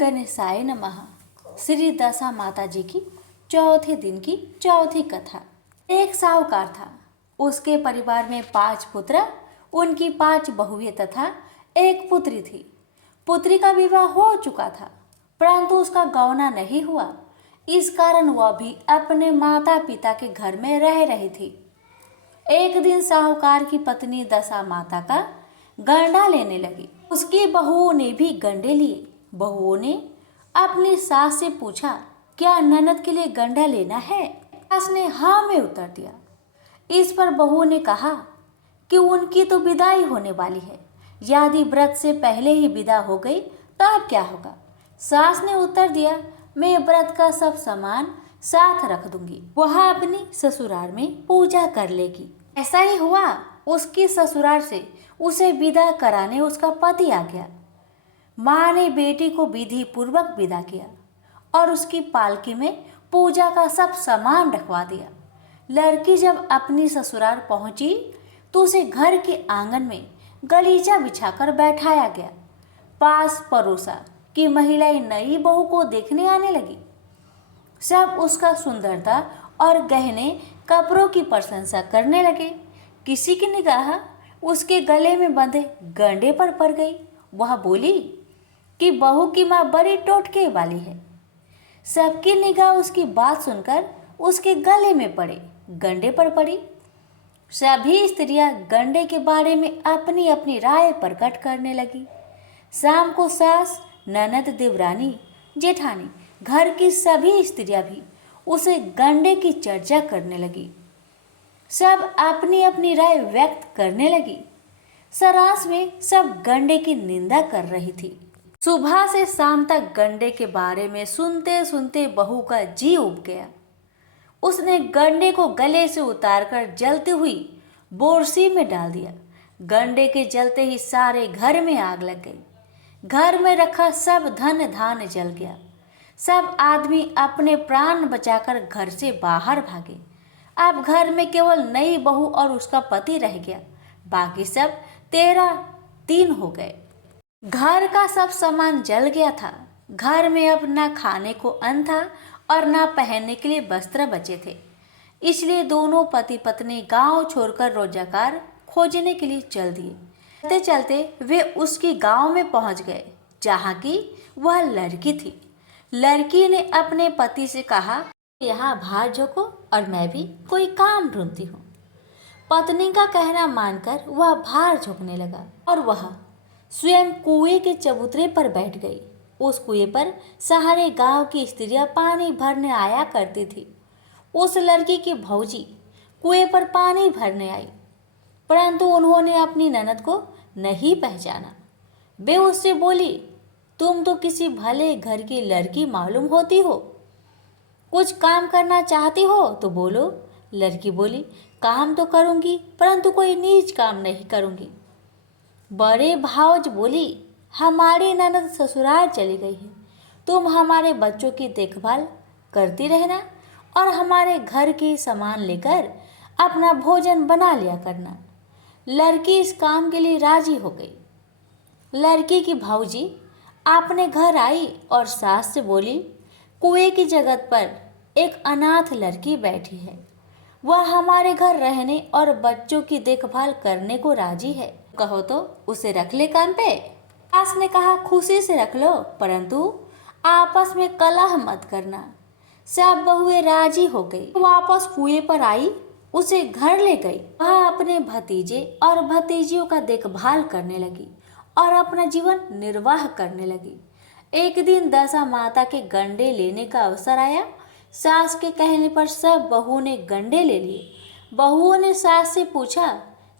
गणेशाय नमः। श्री दशा माता जी की चौथे दिन की चौथी कथा। एक साहूकार था। उसके परिवार में 5 पुत्र, उनकी 5 बहुएं तथा एक पुत्री थी। पुत्री का विवाह हो चुका था, परंतु उसका गौना नहीं हुआ। इस कारण वह भी अपने माता पिता के घर में रह रही थी। एक दिन साहूकार की पत्नी दशा माता का गंडा लेने लगी। उसकी बहुओं ने भी गंडे लिए। बहुओं ने अपनी सास से पूछा, क्या ननद के लिए गंडा लेना है? सास ने हाँ में उत्तर दिया। इस पर बहुओं ने कहा कि उनकी तो विदाई होने वाली है, यदि व्रत से पहले ही विदा हो गई तो अब क्या होगा? सास ने उत्तर दिया, मैं व्रत का सब सामान साथ रख दूंगी, वह अपनी ससुराल में पूजा कर लेगी। ऐसा ही हुआ। उसकी ससुराल से उसे विदा कराने उसका पति आ गया। माँ ने बेटी को विधि पूर्वक विदा किया और उसकी पालकी में पूजा का सब सामान रखवा दिया। लड़की जब अपनी ससुराल पहुंची तो उसे घर के आंगन में गलीचा बिछाकर बैठाया गया। पास पड़ोसा की महिलाएं नई बहू को देखने आने लगी। सब उसका सुंदरता और गहने कपड़ों की प्रशंसा करने लगे। किसी की निगाह उसके गले में बंधे गंडे पर पड़ गई। वह बोली कि बहू की माँ बड़ी टोटके वाली है। सबकी निगाह उसकी बात सुनकर उसके गले में पड़े गंडे पर पड़ी। सभी स्त्रियां गंडे के बारे में अपनी अपनी राय प्रकट करने लगी। शाम को सास, ननद, देवरानी, जेठानी, घर की सभी स्त्रियां भी उसे गंडे की चर्चा करने लगी। सब अपनी अपनी राय व्यक्त करने लगी। सरास में सब गंडे की निंदा कर रही थी। सुबह से शाम तक गंडे के बारे में सुनते सुनते बहू का जी उब गया। उसने गंडे को गले से उतारकर जलती हुई बोरसी में डाल दिया। गंडे के जलते ही सारे घर में आग लग गई। घर में रखा सब धन धान जल गया। सब आदमी अपने प्राण बचाकर घर से बाहर भागे। अब घर में केवल नई बहू और उसका पति रह गया। बाकी सब 13 दिन हो गए। घर का सब सामान जल गया था। घर में अब ना खाने को अन्न था और ना पहनने के लिए वस्त्र बचे थे। इसलिए दोनों पति पत्नी गांव छोड़कर रोजगार खोजने के लिए चल दिए। चलते चलते वे उसकी गांव में पहुंच गए, जहां की वह लड़की थी। लड़की ने अपने पति से कहा, यहाँ बाहर झोंको और मैं भी कोई काम ढूंढती हूँ। पत्नी का कहना मानकर वह बाहर झोंकने लगा और वह स्वयं कुएं के चबूतरे पर बैठ गई। उस कुएं पर सारे गांव की स्त्रियां पानी भरने आया करती थी। उस लड़की की भौजी कुएं पर पानी भरने आई, परंतु उन्होंने अपनी ननद को नहीं पहचाना। वे उससे बोली, तुम तो किसी भले घर की लड़की मालूम होती हो, कुछ काम करना चाहती हो तो बोलो। लड़की बोली, काम तो करूंगी, परंतु कोई नीच काम नहीं करूंगी। बड़े भावज बोली, हमारी ननद ससुराल चली गई है, तुम हमारे बच्चों की देखभाल करती रहना और हमारे घर की सामान लेकर अपना भोजन बना लिया करना। लड़की इस काम के लिए राजी हो गई। लड़की की भौजी अपने घर आई और सास से बोली, कुएं की जगह पर एक अनाथ लड़की बैठी है, वह हमारे घर रहने और बच्चों की देखभाल करने को राजी है, कहो तो उसे रख ले काम पे। सास ने कहा, खुशी से रख लो, परंतु आपस में कलह मत करना। सब बहुएं राजी हो गई। वापस कुएं पर आई, उसे घर ले गई। वह अपने भतीजे और भतीजियों का देखभाल करने लगी और अपना जीवन निर्वाह करने लगी। एक दिन दशा माता के गंडे लेने का अवसर आया। सास के कहने पर सब बहुओं ने गंडे ले लिए। बहुओं ने सास से पूछा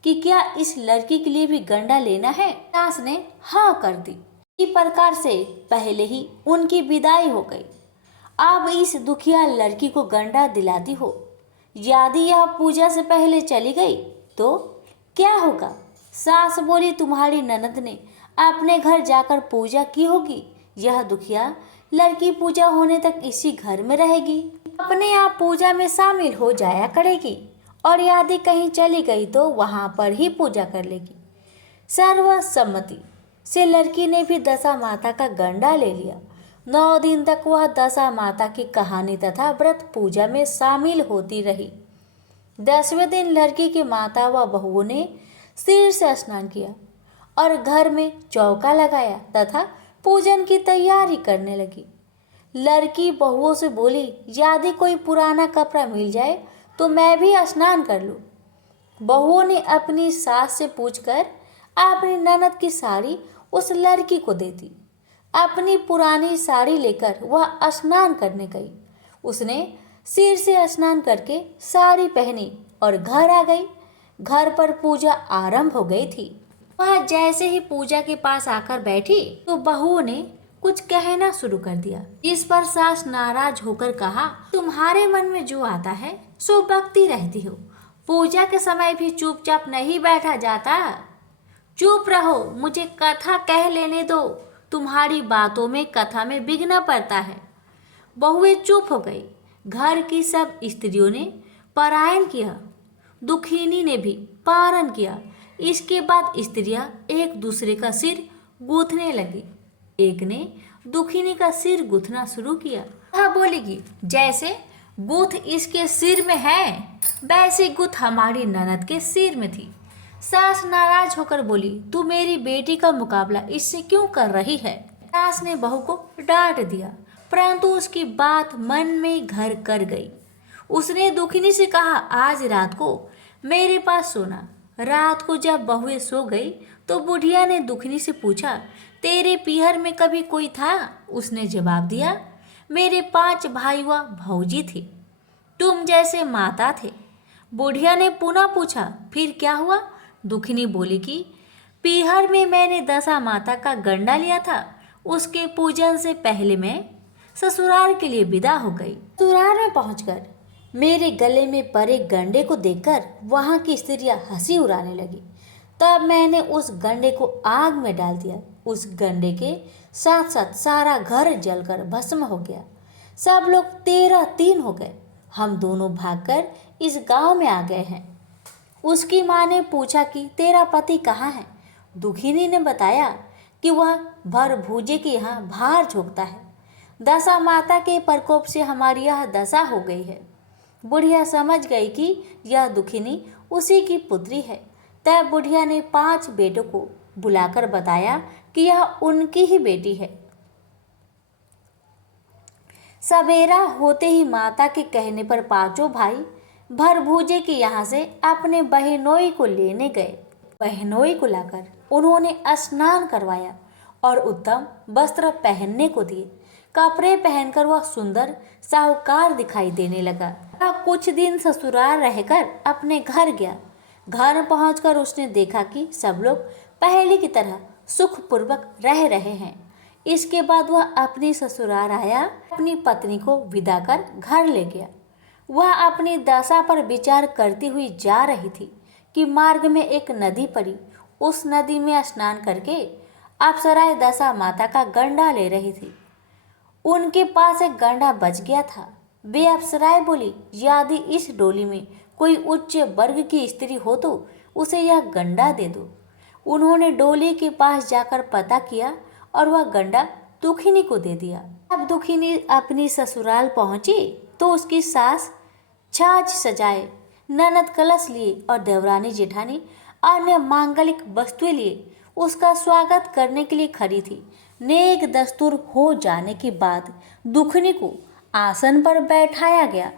कि क्या इस लड़की के लिए भी गंडा लेना है? सास ने हाँ कर दी। इसी प्रकार से पहले ही उनकी विदाई हो गई। अब इस दुखिया लड़की को गंडा दिलाती हो। यदि यह पूजा से पहले चली गई तो क्या होगा? सास बोली, तुम्हारी ननद ने अपने घर जाकर पूजा की होगी। यह दुखिया लड़की पूजा होने तक इसी घर में रहेगी, अपने आप पूजा में शामिल हो जाया करेगी और यदि कहीं चली गई तो वहां पर ही पूजा कर लेगी। सर्वसम्मति से लड़की ने भी दशा माता का गंडा ले लिया। 9 दिन तक वह दशा माता की कहानी तथा व्रत पूजा में शामिल होती रही। 10वें दिन लड़की की माता व बहुओं ने सिर से स्नान किया और घर में चौका लगाया तथा पूजन की तैयारी करने लगी। लड़की बहुओं से बोली, यदि कोई पुराना कपड़ा मिल जाए तो मैं भी स्नान कर लूं। बहुओं ने अपनी सास से पूछकर अपनी ननद की साड़ी उस लड़की को दे दी। अपनी पुरानी साड़ी लेकर वह स्नान करने गई। उसने सिर से स्नान करके साड़ी पहनी और घर आ गई। घर पर पूजा आरंभ हो गई थी। वह जैसे ही पूजा के पास आकर बैठी तो बहुओं ने कुछ कहना शुरू कर दिया। इस पर सास नाराज होकर कहा, तुम्हारे मन में जो आता है सो बकती रहती हो। पूजा के समय भी चुपचाप नहीं बैठा जाता। चुप रहो, मुझे कथा कह लेने दो। तुम्हारी बातों में कथा में विघ्न पड़ता है। बहुएं चुप हो गई। घर की सब स्त्रियों ने पारायण किया। दुखिनी ने भी पारण किया। इसके बाद स्त्रियां एक दूसरे का सिर गूंथने लगी। एक ने दुखिनी का सिर गूंथना शुरू किया। वह बोलेगी, जैसे गूंथ इसके सिर में है वैसे गूंथ हमारी ननद के सिर में थी। सास नाराज होकर बोली, तू मेरी बेटी का मुकाबला इससे क्यों कर रही है। सास ने बहू को डांट दिया, परंतु उसकी बात मन में घर कर गई। उसने दुखिनी से कहा, आज रात को मेरे पास सोना। रात को जब बहुएं सो गई तो बुढ़िया ने दुखिनी से पूछा, तेरे पीहर में कभी कोई था। उसने जवाब दिया, मेरे 5 भाई व भौजी थे, तुम जैसे माता थे। बुढ़िया ने पुनः पूछा, फिर क्या हुआ। दुखिनी बोली कि पीहर में मैंने दशा माता का गंडा लिया था। उसके पूजन से पहले मैं ससुराल के लिए विदा हो गई। ससुराल में पहुंचकर मेरे गले में पड़े गंडे को देखकर वहां की स्त्रियां हंसी उड़ाने लगी। तब मैंने उस गंडे को आग में डाल दिया। उस गंडे के साथ साथ सारा घर जलकर भस्म हो गया। सब लोग 13-3 हो गए। हम दोनों भागकर इस गांव में आ गए हैं। उसकी माँ ने पूछा कि तेरा पति कहाँ है। दुखिनी ने बताया कि वह भर भूजे के यहाँ भार झोंकता है। दशा माता के प्रकोप से हमारी यह दशा हो गई है। बुढ़िया समझ गई कि यह दुखिनी उसी की पुत्री है। तब बुढ़िया ने 5 बेटों को बुलाकर बताया कि यह उनकी ही बेटी है। सवेरा होते ही माता के कहने पर 5 भाई भरभूजे के यहाँ से अपने बहनोई को लेने गए। बहनोई को लाकर उन्होंने स्नान करवाया और उत्तम वस्त्र पहनने को दिए। कपड़े पहनकर वह सुंदर साहूकार दिखाई देने लगा। वह कुछ दिन ससुराल रहकर अपने घर गया। घर पहुंचकर उसने देखा कि सब लोग पहले की तरह सुखपूर्वक रह रहे हैं। इसके बाद वह अपनी ससुराल आया, अपनी पत्नी को विदा कर घर ले गया। वह अपनी दशा पर विचार करती हुई जा रही थी कि मार्ग में एक नदी पड़ी। उस नदी में स्नान करके अप्सराएं दशा माता का गंडा ले रही थी। उनके पास एक गंडा बच गया था। वे अप्सराएं बोली, यदि इस डोली में कोई उच्च वर्ग की स्त्री हो तो उसे यह गंडा दे दो। उन्होंने डोली के पास जाकर पता किया और वह गंडा दुखिनी को दे दिया। अब दुखिनी अपनी ससुराल पहुंची तो उसकी सास छाछ सजाए, ननद कलश लिए और देवरानी जेठानी अन्य मांगलिक वस्तुएं लिए उसका स्वागत करने के लिए खड़ी थी। नेक दस्तूर हो जाने के बाद दुखिनी को आसन पर बैठाया गया।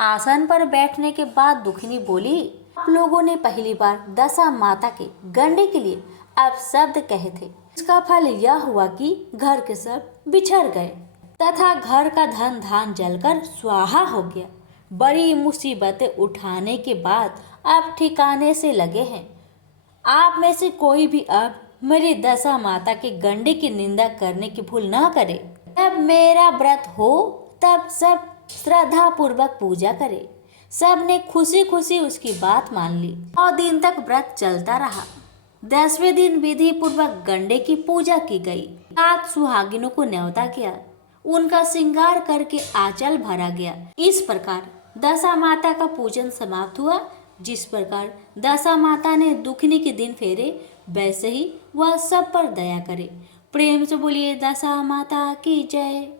आसन पर बैठने के बाद दुखिनी बोली, आप लोगों ने पहली बार दशा माता के गंडे के लिए अपशब्द कहे थे। इसका फल यह हुआ कि घर के सब बिछड़ गए तथा घर का धन धान जलकर स्वाहा हो गया। बड़ी मुसीबतें उठाने के बाद अब ठिकाने से लगे हैं। आप में से कोई भी अब मेरी दशा माता के गंडे की निंदा करने की भूल न करे। जब मेरा व्रत हो तब सब श्रद्धा पूर्वक पूजा करे। सब ने खुशी खुशी उसकी बात मान ली। 9 दिन तक व्रत चलता रहा। 10वें दिन विधि पूर्वक गंडे की पूजा की गई। 7 सुहागिनों को न्योता किया। उनका श्रृंगार करके आंचल भरा गया। इस प्रकार दशा माता का पूजन समाप्त हुआ। जिस प्रकार दशा माता ने दुखिनी के दिन फेरे, वैसे ही वह सब पर दया करे। प्रेम से बोलिए दशा माता की जय।